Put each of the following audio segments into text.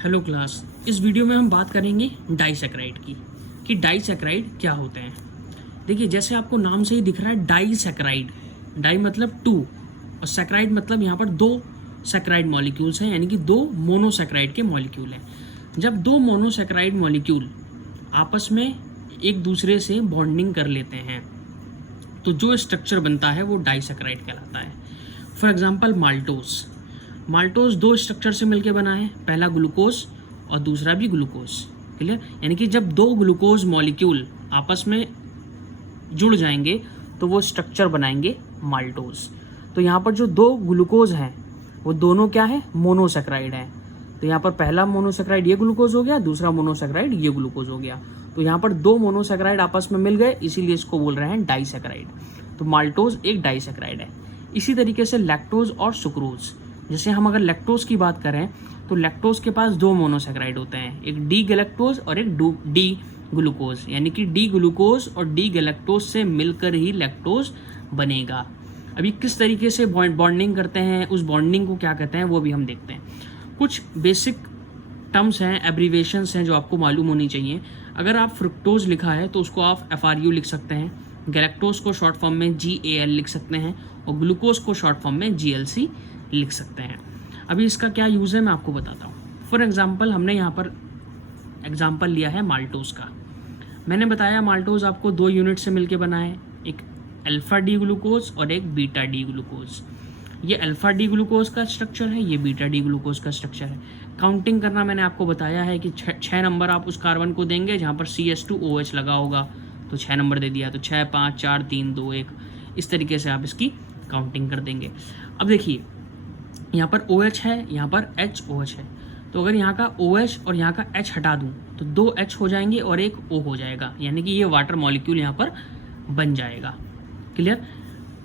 Hello class. इस video में हम बात करेंगे डाइसैकराइड की कि डाइसैकराइड क्या होते हैं। देखिए, जैसे आपको नाम से ही दिख रहा है डाइसैकराइड, डाई मतलब टू और सैकराइड मतलब यहाँ पर दो सैकराइड मॉलिक्यूल्स हैं, यानी कि दो मोनोसैकराइड के मॉलिक्यूल हैं। जब दो मोनोसैकराइड मॉलिक्यूल आपस में एक दूसरे से बॉन्डिंग कर लेते हैं तो जो स्ट्रक्चर बनता है वो डाइसैकराइड कहलाता है। फॉर एग्जांपल माल्टोस दो स्ट्रक्चर से मिलकर बना है, पहला ग्लूकोज और दूसरा भी ग्लूकोज। क्लियर? यानी कि जब दो ग्लूकोज मॉलिक्यूल आपस में जुड़ जाएंगे तो वो स्ट्रक्चर बनाएंगे माल्टोस। तो यहाँ पर जो दो ग्लूकोज हैं वो दोनों क्या है, मोनोसैकराइड है। तो यहाँ पर पहला मोनोसैकराइड ये ग्लूकोज हो गया, दूसरा मोनोसैकराइड ये ग्लूकोज हो गया। तो यहाँ पर दो मोनोसैकराइड आपस में मिल गए, इसीलिए इसको बोल रहे हैं डाइसैकराइड। तो माल्टोज एक डाइसैकराइड है। इसी तरीके से लैक्टोज और सुक्रोज, जैसे हम अगर लैक्टोज की बात करें तो लैक्टोज के पास दो मोनोसैकराइड होते हैं, एक डी गैलेक्टोज और एक डी ग्लूकोज, यानी कि डी ग्लूकोज और डी गैलेक्टोज से मिलकर ही लैक्टोज बनेगा। अभी किस तरीके से बॉन्डिंग करते हैं, उस बॉन्डिंग को क्या कहते हैं वो भी हम देखते हैं। कुछ बेसिक टर्म्स हैं, एब्रीवेशंस हैं जो आपको मालूम होनी चाहिए। अगर आप फ्रुक्टोज लिखा है तो उसको आप FRU लिख सकते हैं, गैलेक्टोज को शॉर्ट फॉर्म में GAL लिख सकते हैं और ग्लूकोज को शॉर्ट फॉर्म में GLC लिख सकते हैं। अभी इसका क्या यूज़ है मैं आपको बताता हूँ। फॉर एग्जांपल हमने यहाँ पर एग्जांपल लिया है माल्टोज का। मैंने बताया माल्टोज आपको दो यूनिट से मिलके बना है, एक अल्फा डी ग्लूकोज और एक बीटा डी ग्लूकोज। ये अल्फा डी ग्लूकोज का स्ट्रक्चर है, ये बीटा डी ग्लूकोज का स्ट्रक्चर है। काउंटिंग करना मैंने आपको बताया है कि 6 नंबर आप उस कार्बन को देंगे जहाँ पर CH2OH लगा होगा, तो 6 नंबर दे दिया, तो 6 5 4 3 2 1, इस तरीके से आप इसकी काउंटिंग कर देंगे। अब देखिए, यहाँ पर OH है, यहाँ पर HOH है। तो अगर यहाँ का OH और यहाँ का H हटा दूँ तो 2 H हो जाएंगे और एक O हो जाएगा, यानी कि ये वाटर मॉलिक्यूल यहाँ पर बन जाएगा। क्लियर?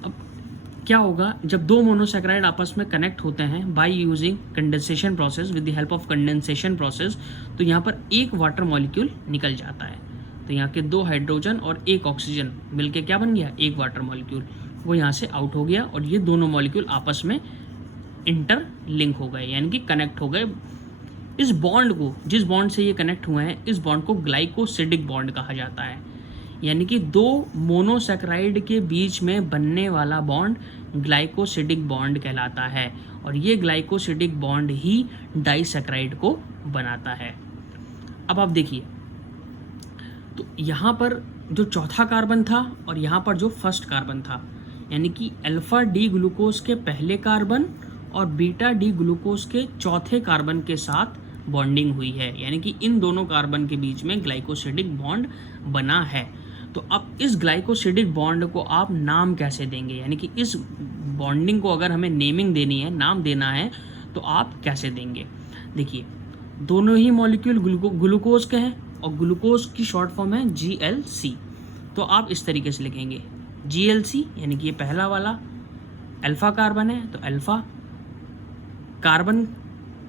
अब क्या होगा जब दो मोनोसैकराइड आपस में कनेक्ट होते हैं by using condensation process, with the help of condensation process, तो यहाँ पर एक वाटर मॉलिक्यूल निकल जाता है। तो यहाँ के 2 हाइड्रोजन और 1 ऑक्सीजन मिलके क्या बन गया, एक वाटर मॉलिक्यूल। वो यहाँ से आउट हो गया और ये दोनों मॉलिक्यूल आपस में इंटर लिंक हो गए, यानी कि कनेक्ट हो गए। इस बॉन्ड को, जिस बॉन्ड से ये कनेक्ट हुए हैं, इस बॉन्ड को ग्लाइकोसिडिक बॉन्ड कहा जाता है। यानी कि दो मोनोसैकराइड के बीच में बनने वाला बॉन्ड ग्लाइकोसिडिक बॉन्ड कहलाता है और ये ग्लाइकोसिडिक बॉन्ड ही डाइसैकराइड को बनाता है। अब आप देखिए, तो यहाँ पर जो चौथा कार्बन था और यहाँ पर जो फर्स्ट कार्बन था, यानी कि अल्फा डी ग्लूकोज के पहले कार्बन और बीटा डी ग्लूकोज के चौथे कार्बन के साथ बॉन्डिंग हुई है, यानी कि इन दोनों कार्बन के बीच में ग्लाइकोसिडिक बॉन्ड बना है। तो अब इस ग्लाइकोसिडिक बॉन्ड को आप नाम कैसे देंगे, यानी कि इस बॉन्डिंग को अगर हमें नेमिंग देनी है, नाम देना है, तो आप कैसे देंगे। देखिए, दोनों ही मॉलिक्यूल ग्लूकोज के हैं और ग्लूकोज की शॉर्ट फॉर्म है GLC। तो आप इस तरीके से लिखेंगे GLC, यानी कि ये पहला वाला अल्फा कार्बन है, तो अल्फा कार्बन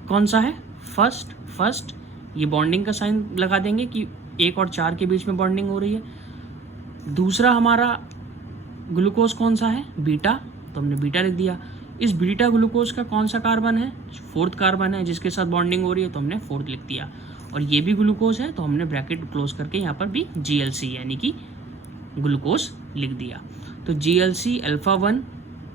कौन सा है, फर्स्ट। ये बॉन्डिंग का साइन लगा देंगे कि 1 और 4 के बीच में बॉन्डिंग हो रही है। दूसरा हमारा ग्लूकोज कौन सा है, बीटा, तो हमने बीटा लिख दिया। इस बीटा ग्लूकोज का कौन सा कार्बन है, 4th कार्बन है जिसके साथ बॉन्डिंग हो रही है, तो हमने 4th लिख दिया। और ये भी ग्लूकोज है, तो हमने ब्रैकेट क्लोज करके यहाँ पर भी GLC यानी कि ग्लूकोज लिख दिया। तो GLC अल्फा 1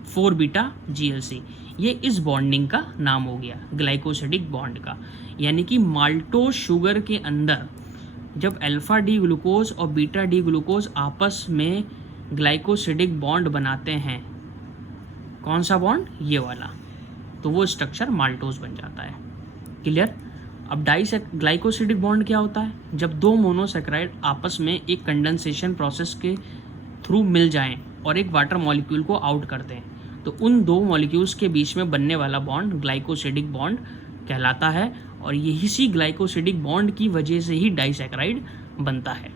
4 बीटा GLC, ये इस बॉन्डिंग का नाम हो गया, ग्लाइकोसिडिक बॉन्ड का। यानी कि माल्टोज शुगर के अंदर जब अल्फा डी ग्लूकोज और बीटा डी ग्लूकोज आपस में ग्लाइकोसिडिक बॉन्ड बनाते हैं, कौन सा बॉन्ड, ये वाला, तो वो स्ट्रक्चर माल्टोज बन जाता है। क्लियर? अब ग्लाइकोसिडिक बॉन्ड क्या होता है, जब दो मोनोसैकराइड आपस में एक कंडेंसेशन प्रोसेस के थ्रू मिल जाएं और एक वाटर मॉलिक्यूल को आउट कर दें, तो उन दो मॉलिक्यूल्स के बीच में बनने वाला बॉन्ड ग्लाइकोसिडिक बॉन्ड कहलाता है और यही सी ग्लाइकोसिडिक बॉन्ड की वजह से ही डाइसैकराइड बनता है।